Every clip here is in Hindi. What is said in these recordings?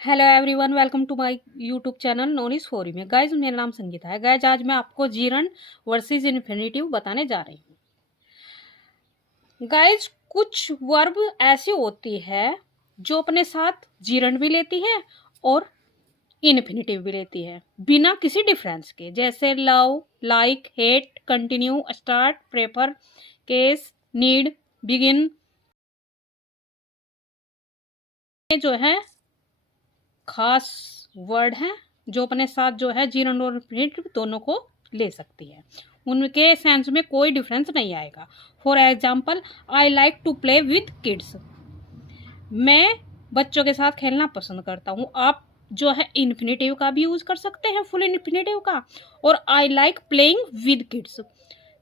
Hello everyone, welcome to my YouTube channel known is for में। गाइज मेरा नाम संगीता है। गाइज आज मैं आपको जीरन वर्सेस इन्फिनेटिव बताने जा रही हूँ। गाइज कुछ वर्ब ऐसी होती है जो अपने साथ जीरन भी लेती है और इन्फिनेटिव भी लेती है बिना किसी डिफरेंस के, जैसे love, like, hate, continue, start, prefer, case, need, begin. ये जो है खास वर्ड हैं जो अपने साथ जो है जीरन और इन्फिनेटिव दोनों को ले सकती है। उनके सेंस में कोई डिफरेंस नहीं आएगा। For example, I like to play with kids. मैं बच्चों के साथ खेलना पसंद करता हूँ। आप जो है इन्फिनेटिव का भी यूज कर सकते हैं, फुल इन्फिनेटिव का। और I like playing with kids,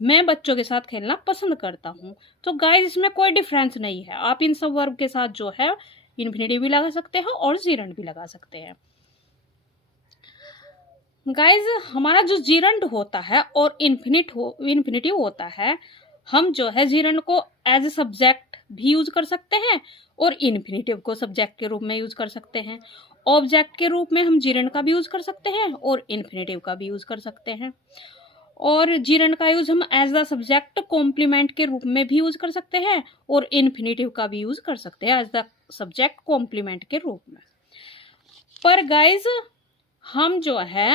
मैं बच्चों के साथ खेलना पसंद करता हूँ। तो गाइस इसमें कोई डिफरेंस नहीं है। आप इन सब वर्ब के साथ जो है इन्फिनेटिव भी लगा सकते हैं और जीरंड भी लगा सकते हैं। गाइज हमारा जो जीरंड होता है और इन्फिनेटिव होता है, हम जो है जीरंड को एज ए सब्जेक्ट भी यूज कर सकते हैं और इन्फिनेटिव को सब्जेक्ट के रूप में यूज कर सकते हैं। ऑब्जेक्ट के रूप में हम जीरंड का भी यूज कर सकते हैं और इन्फिनेटिव का भी यूज कर सकते हैं। और जीरंड का यूज हम एज द सब्जेक्ट कॉम्प्लीमेंट के रूप में भी यूज कर सकते हैं और इन्फिनेटिव का भी यूज कर सकते हैं एज द सब्जेक्ट कॉम्प्लीमेंट के रूप में। पर गाइज हम जो है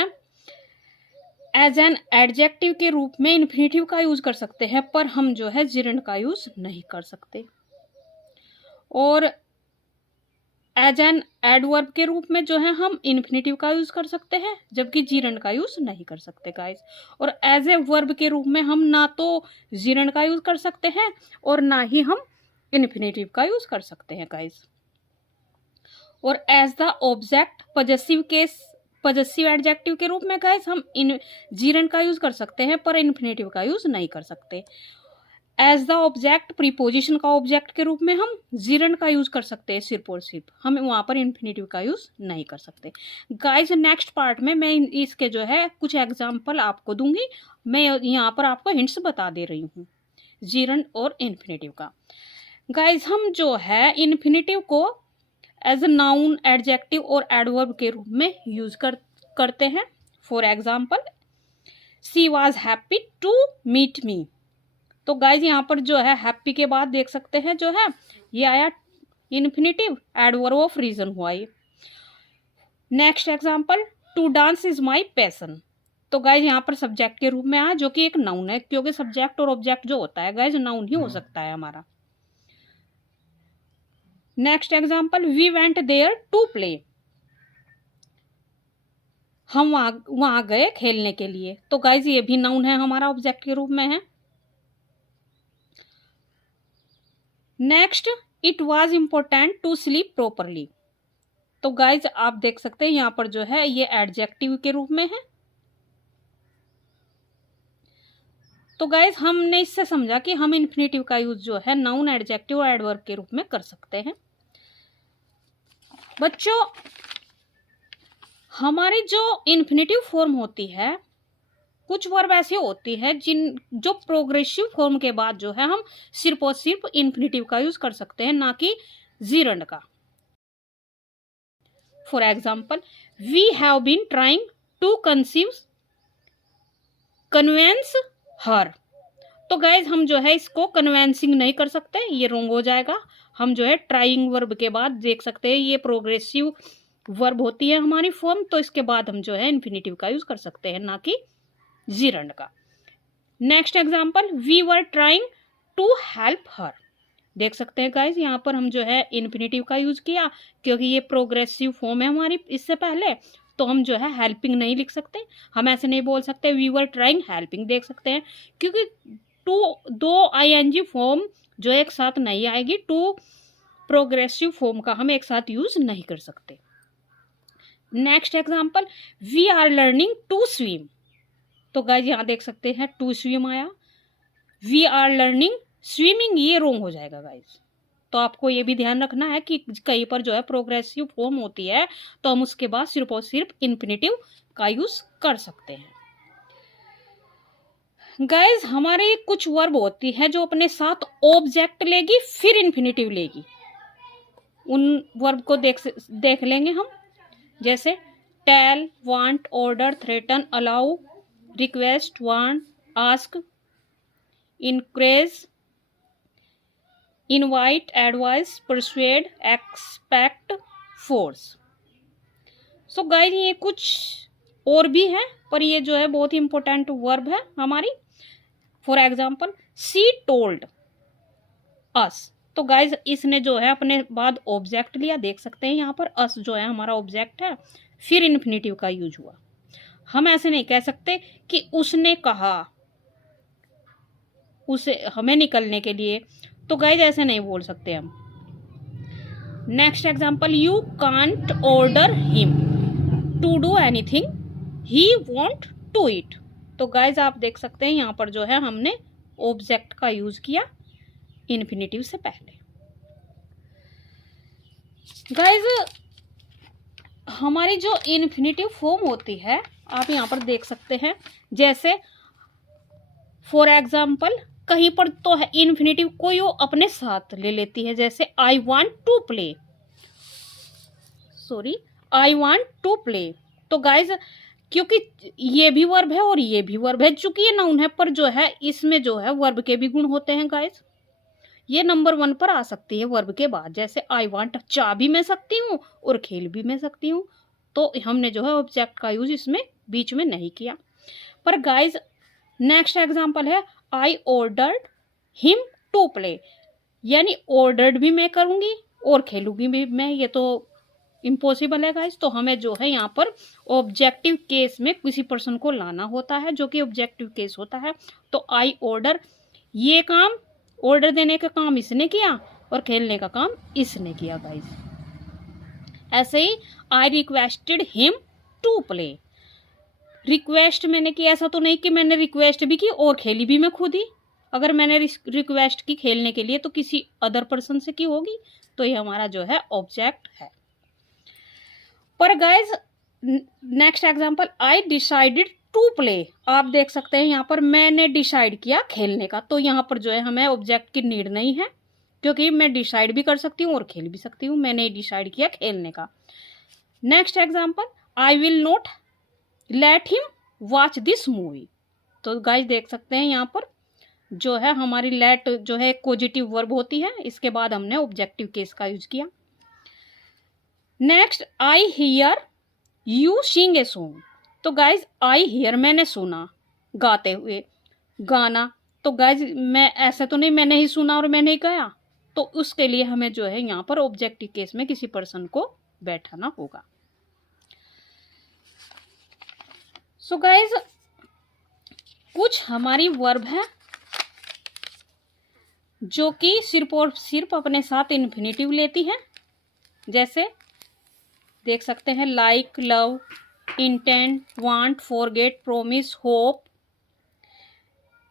एज एन एडजेक्टिव के रूप में इन्फिनेटिव का यूज कर सकते हैं, पर हम जो है जीरंड का यूज नहीं कर सकते। और एज एन एडवर्ब के रूप में जो है हम इन्फिनेटिव का यूज कर सकते हैं, जबकि जीरंड का यूज नहीं कर सकते गाइस। और एज ए वर्ब के रूप में हम ना तो जीरंड का यूज कर सकते हैं और ना ही हम इन्फिनेटिव का यूज कर सकते हैं गाइस। और as the object possessive adjective के रूप में गाइस हम इन जीरंड का यूज कर सकते हैं, पर इन्फिनेटिव का यूज नहीं कर सकते। एज द ऑब्जेक्ट प्रीपोजिशन का ऑब्जेक्ट के रूप में हम जीरंड का यूज कर सकते हैं सिर्फ और सिर्फ, हम वहां पर इन्फिनेटिव का यूज नहीं कर सकते। गाइस नेक्स्ट पार्ट में मैं इसके जो है कुछ एग्जांपल आपको दूंगी। मैं यहाँ पर आपको हिंट्स बता दे रही हूँ जीरंड और इन्फिनेटिव का। गाइस हम जो है इन्फिनेटिव को एज अ नाउन, एडजेक्टिव और एडवर्ब के रूप में यूज करते हैं। For example, she was happy to meet me. तो गाइज यहाँ पर जो है हैप्पी के बाद देख सकते हैं जो है ये आया इन्फिनेटिव, एडवर्ब ऑफ रीजन हुआ ये। Next example, to dance is my passion. तो गाइज यहाँ पर सब्जेक्ट के रूप में आया, जो कि एक नाउन है, क्योंकि सब्जेक्ट और ऑब्जेक्ट जो होता है गाइज नाउन ही हो सकता है हमारा। Next example, we went there to play. हम वहां गए खेलने के लिए। तो गाइज ये भी नाउन है हमारा, ऑब्जेक्ट के रूप में है। Next, it was important to sleep properly. तो गाइज आप देख सकते हैं यहाँ पर जो है ये एडजेक्टिव के रूप में है। तो गाइज हमने इससे समझा कि हम इन्फिनेटिव का यूज जो है नाउन, एडजेक्टिव और एडवर्ब के रूप में कर सकते हैं। बच्चों हमारी जो इन्फिनेटिव फॉर्म होती है, कुछ वर्ब ऐसी होती है जो प्रोग्रेसिव फॉर्म के बाद जो है हम सिर्फ और सिर्फ इन्फिनेटिव का यूज कर सकते हैं, ना कि जीरंड का। For example, we have been trying to convince her. तो गाइज हम जो है इसको कन्वेंसिंग नहीं कर सकते, ये रॉन्ग हो जाएगा। हम जो है ट्राइंग वर्ब के बाद देख सकते हैं ये प्रोग्रेसिव वर्ब होती है हमारी फॉर्म, तो इसके बाद हम जो है इन्फिनेटिव का यूज कर सकते हैं, ना कि जीरंड का। Next example, we were trying to help her. देख सकते हैं गाइज यहाँ पर हम जो है इन्फिनेटिव का यूज किया, क्योंकि ये प्रोग्रेसिव फॉर्म है हमारी इससे पहले, तो हम जो है हेल्पिंग नहीं लिख सकते। हम ऐसे नहीं बोल सकते वी वर ट्राइंग हेल्पिंग, देख सकते हैं, क्योंकि दो आईएनजी फॉर्म जो एक साथ नहीं आएगी, टू प्रोग्रेसिव फॉर्म का हम एक साथ यूज नहीं कर सकते। Next example, we are learning to swim. तो गाइज यहाँ देख सकते हैं टू स्विम आया, वी आर लर्निंग स्विमिंग ये रॉन्ग हो जाएगा गाइज। तो आपको ये भी ध्यान रखना है कि कहीं पर जो है प्रोग्रेसिव फॉर्म होती है तो हम उसके बाद सिर्फ और सिर्फ इन्फिनेटिव का यूज कर सकते हैं। गाइज हमारी कुछ वर्ब होती है जो अपने साथ ऑब्जेक्ट लेगी फिर इन्फिनेटिव लेगी। उन वर्ब को देख लेंगे हम। जैसे tell, want, order, threaten, allow, request, want, ask, encourage, invite, advice, persuade, expect, force. So guys ये कुछ और भी है, पर ये जो है बहुत ही इंपॉर्टेंट वर्ब है हमारी। For example C told us, तो गाइज इसने जो है अपने बाद ऑब्जेक्ट लिया, देख सकते हैं यहाँ पर अस जो है हमारा ऑब्जेक्ट है, फिर इन्फिनेटिव का यूज हुआ। हम ऐसे नहीं कह सकते कि उसने कहा उसे हमें निकलने के लिए, तो गाइज ऐसे नहीं बोल सकते हम। Next example, you can't order him to do anything he want to it. तो गाइज आप देख सकते हैं यहाँ पर जो है हमने ऑब्जेक्ट का यूज किया इन्फिनेटिव से पहले। गाइज हमारी जो इन्फिनेटिव फॉर्म होती है आप यहाँ पर देख सकते हैं, जैसे फॉर एग्जाम्पल कहीं पर तो है इन्फिनेटिव कोई वो अपने साथ ले लेती है, जैसे I want to play, sorry I want to play. तो गाइज क्योंकि ये भी वर्ब है और ये भी वर्ब है, चूंकि ये नाउन है, पर जो है इसमें जो है वर्ब के भी गुण होते हैं गाइज। ये नंबर 1 पर आ सकती है वर्ब के बाद, जैसे आई वांट चाह भी मैं सकती हूँ और खेल भी मैं सकती हूँ, तो हमने जो है ऑब्जेक्ट का यूज इसमें बीच में नहीं किया। पर गाइज नेक्स्ट एग्जांपल है I ordered him to play, यानी ऑर्डर्ड भी मैं करूंगी और खेलूंगी भी मैं, ये तो इम्पॉसिबल है गाइज। तो हमें जो है यहाँ पर ऑब्जेक्टिव केस में किसी पर्सन को लाना होता है, जो कि ऑब्जेक्टिव केस होता है। तो आई ऑर्डर, ये काम ऑर्डर देने का काम इसने किया और खेलने का काम इसने किया गाइज। ऐसे ही I requested him to play, request मैंने की, ऐसा तो नहीं कि मैंने रिक्वेस्ट भी की और खेली भी मैं खुद ही। अगर मैंने रिक्वेस्ट की खेलने के लिए तो किसी अदर पर्सन से की होगी, तो ये हमारा जो है ऑब्जेक्ट है। पर guys next example, I decided to play, आप देख सकते हैं यहाँ पर मैंने डिसाइड किया खेलने का, तो यहाँ पर जो है हमें ऑब्जेक्ट की नीड नहीं है, क्योंकि मैं डिसाइड भी कर सकती हूँ और खेल भी सकती हूँ, मैंने डिसाइड किया खेलने का। Next example, I will not let him watch this movie. तो गाइज देख सकते हैं यहाँ पर जो है हमारी लेट जो है पॉजिटिव वर्ब होती है, इसके बाद हमने ऑब्जेक्टिव केस का यूज किया। Next, I hear you sing a song, तो गाइज आई हियर मैंने सुना गाते हुए गाना, तो गाइज मैं ऐसा तो नहीं मैंने ही सुना और मैंने ही गाया, तो उसके लिए हमें जो है यहाँ पर ऑब्जेक्टिव केस में किसी पर्सन को बैठाना होगा। सो गाइज कुछ हमारी वर्ब है जो कि सिर्फ और सिर्फ अपने साथ इन्फिनेटिव लेती है, जैसे देख सकते हैं like, love, intent, want, forget, promise, hope,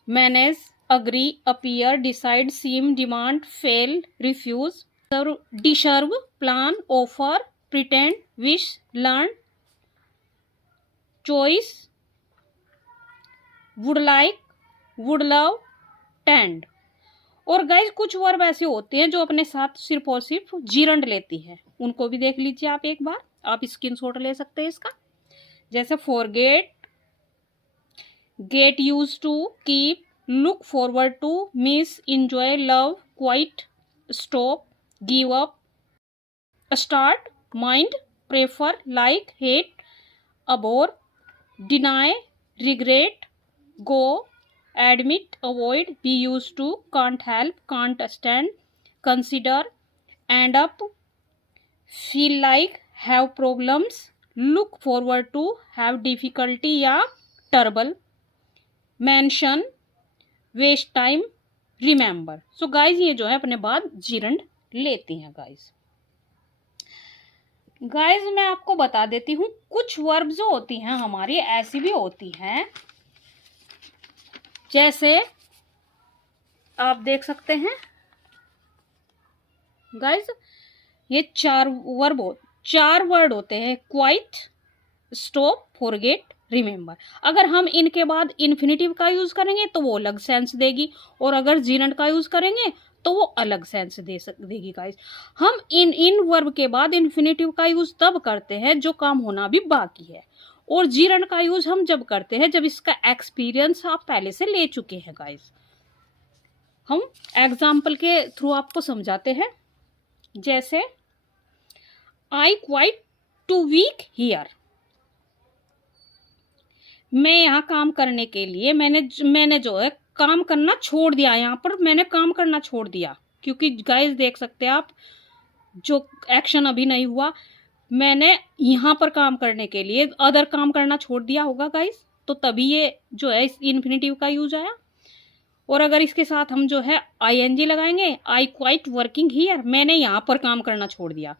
manage, agree, appear, decide, seem, demand, fail, refuse, deserve, plan, offer, pretend, wish, learn, choice, would like, would love, tend. और गाइज कुछ वर्ब ऐसे होते हैं जो अपने साथ सिर्फ और सिर्फ जीरंड लेती है, उनको भी देख लीजिए आप एक बार, आप स्क्रीनशॉट ले सकते हैं इसका, जैसे forget, get use to, keep, look forward to, miss, enjoy, love, quit, stop, give up, start, mind, prefer, like, hate, abhor, deny, regret, go, admit, avoid, be used to, can't help, can't stand, consider, end up, feel like, have problems, look forward to, have difficulty या trouble, mention, waste time, remember। So guys ये जो है अपने बाद जीरंड लेती हैं गाइज। गाइज मैं आपको बता देती हूँ कुछ वर्ब जो होती हैं हमारी ऐसी भी होती हैं, जैसे आप देख सकते हैं गाइज ये चार वर्ड होते हैं, क्वाइट, स्टॉप, फॉरगेट, रिमेंबर। अगर हम इनके बाद इन्फिनेटिव का यूज करेंगे तो वो अलग सेंस देगी, और अगर जीरंड का यूज करेंगे तो वो अलग सेंस देगी गाइस। हम इन वर्ब के बाद इन्फिनेटिव का यूज तब करते हैं जो काम होना भी बाकी है, और जीरन का यूज हम जब करते हैं जब इसका एक्सपीरियंस आप पहले से ले चुके हैं गाइस। हम एग्जाम्पल के थ्रू आपको समझाते हैं। जैसे I quit to work here, मैं यहाँ काम करने के लिए मैंने जो है काम करना छोड़ दिया। यहाँ पर मैंने काम करना छोड़ दिया क्योंकि गाइस देख सकते हैं आप, जो एक्शन अभी नहीं हुआ, मैंने यहाँ पर काम करने के लिए अदर काम करना छोड़ दिया होगा गाइस, तो तभी ये जो है इस इन्फिनेटिव का यूज आया। और अगर इसके साथ हम जो है आईएनजी लगाएंगे, आई क्वाइट वर्किंग हियर, मैंने यहाँ पर काम करना छोड़ दिया,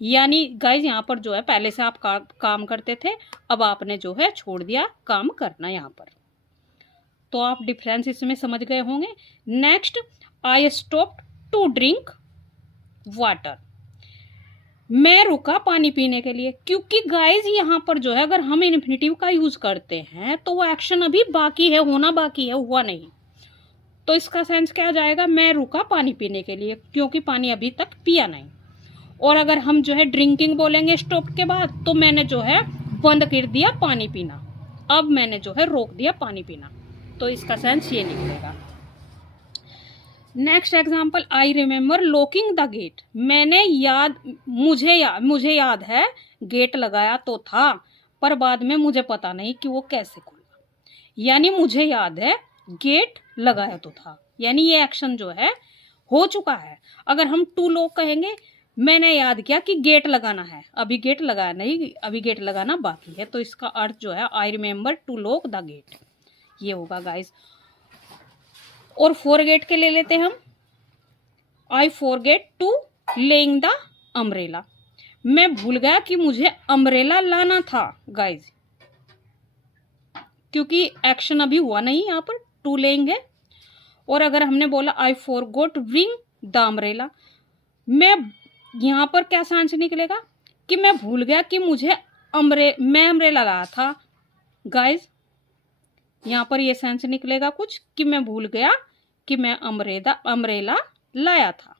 यानी गाइज यहाँ पर जो है पहले से आप काम करते थे, अब आपने जो है छोड़ दिया काम करना यहाँ पर। तो आप डिफरेंस इसमें समझ गए होंगे। Next, I stopped to drink water, मैं रुका पानी पीने के लिए, क्योंकि गाइज यहाँ पर जो है अगर हम इन्फिनेटिव का यूज करते हैं तो वो एक्शन अभी बाकी है, होना बाकी है, हुआ नहीं। तो इसका सेंस क्या जाएगा, मैं रुका पानी पीने के लिए, क्योंकि पानी अभी तक पिया नहीं। और अगर हम जो है ड्रिंकिंग बोलेंगे स्टॉप के बाद, तो मैंने जो है बंद कर दिया पानी पीना, अब मैंने जो है रोक दिया पानी पीना, तो इसका सेंस ये निकलेगा। Next example, I remember locking the gate, मुझे याद है गेट लगाया तो था, पर बाद में मुझे पता नहीं कि वो कैसे खुला, यानी मुझे याद है गेट लगाया तो था, यानी ये एक्शन जो है हो चुका है। अगर हम टू लॉक कहेंगे, मैंने याद किया कि गेट लगाना है, अभी गेट लगाया नहीं, अभी गेट लगाना बाकी है, तो इसका अर्थ जो है I remember to lock the gate, ये होगा गाइस। और फॉरगेट के ले लेते हैं हम, I forget to laying the umbrella, मैं भूल गया कि मुझे अम्ब्रेला लाना था गाइस, क्योंकि एक्शन अभी हुआ नहीं, यहाँ पर टू लेइंग है। और अगर हमने बोला I forgot bring the umbrella, मैं यहाँ पर क्या सेंस निकलेगा कि मैं भूल गया कि मैं अम्ब्रेला लाया था गाइस, यहाँ पर ये सेंस निकलेगा कुछ कि मैं भूल गया कि मैं अम्ब्रेला लाया था।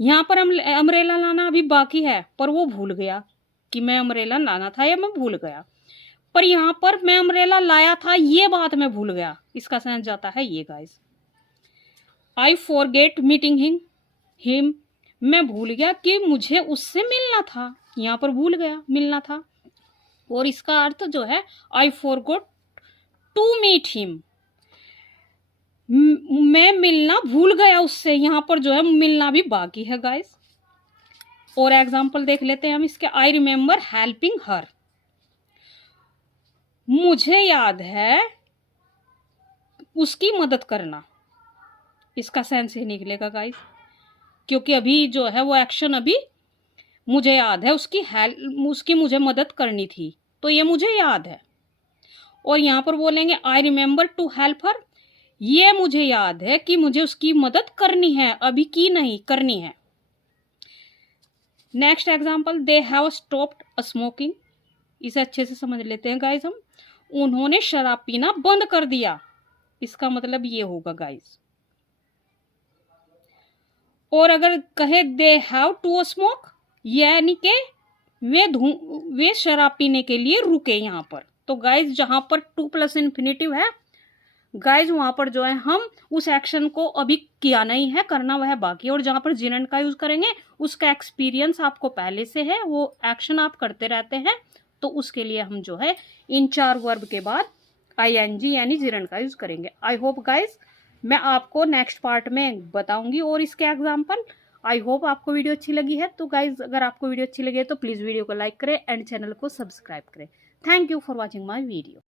यहाँ पर अम्ब्रेला लाना अभी बाकी है, पर वो भूल गया कि मैं अम्ब्रेला लाना था, या मैं भूल गया, पर यहाँ पर मैं अम्ब्रेला लाया था ये बात मैं भूल गया, इसका सेंस जाता है ये guys. I forget meeting him, मैं भूल गया कि मुझे उससे मिलना था, यहाँ पर भूल गया मिलना था। और इसका अर्थ जो है I forgot to meet him, मैं मिलना भूल गया उससे, यहाँ पर जो है मिलना भी बाकी है गाइस। और एग्जाम्पल देख लेते हैं हम इसके, आई रिमेम्बर हेल्पिंग हर, मुझे याद है उसकी मदद करना, इसका सेंस ही निकलेगा गाइस, क्योंकि अभी जो है वो एक्शन अभी मुझे याद है उसकी मुझे मदद करनी थी, तो ये मुझे याद है। और यहाँ पर बोलेंगे I remember to help her, ये मुझे याद है कि मुझे उसकी मदद करनी है, अभी की नहीं, करनी है। Next example, they have stopped smoking, इसे अच्छे से समझ लेते हैं गाइस हम, उन्होंने शराब पीना बंद कर दिया, इसका मतलब ये होगा गाइस। और अगर कहे दे हैव टू स्मोक, यानी कि वे शराब पीने के लिए रुके यहाँ पर, तो गाइज जहां पर टू प्लस इन्फिनेटिव है गाइज, वहां पर जो है हम उस एक्शन को अभी किया नहीं है, करना वह बाकी है। और जहां पर जिरंड का यूज करेंगे उसका एक्सपीरियंस आपको पहले से है, वो एक्शन आप करते रहते हैं, तो उसके लिए हम जो है इन 4 वर्ब के बाद आईएनजी यानी जिरंड का यूज करेंगे। आई होप गाइज मैं आपको नेक्स्ट पार्ट में बताऊंगी और इसके एग्जाम्पल। आई होप आपको वीडियो अच्छी लगी है। तो गाइज अगर आपको वीडियो अच्छी लगी है तो प्लीज़ वीडियो को लाइक करें एंड चैनल को सब्सक्राइब करें। Thank you for watching my video.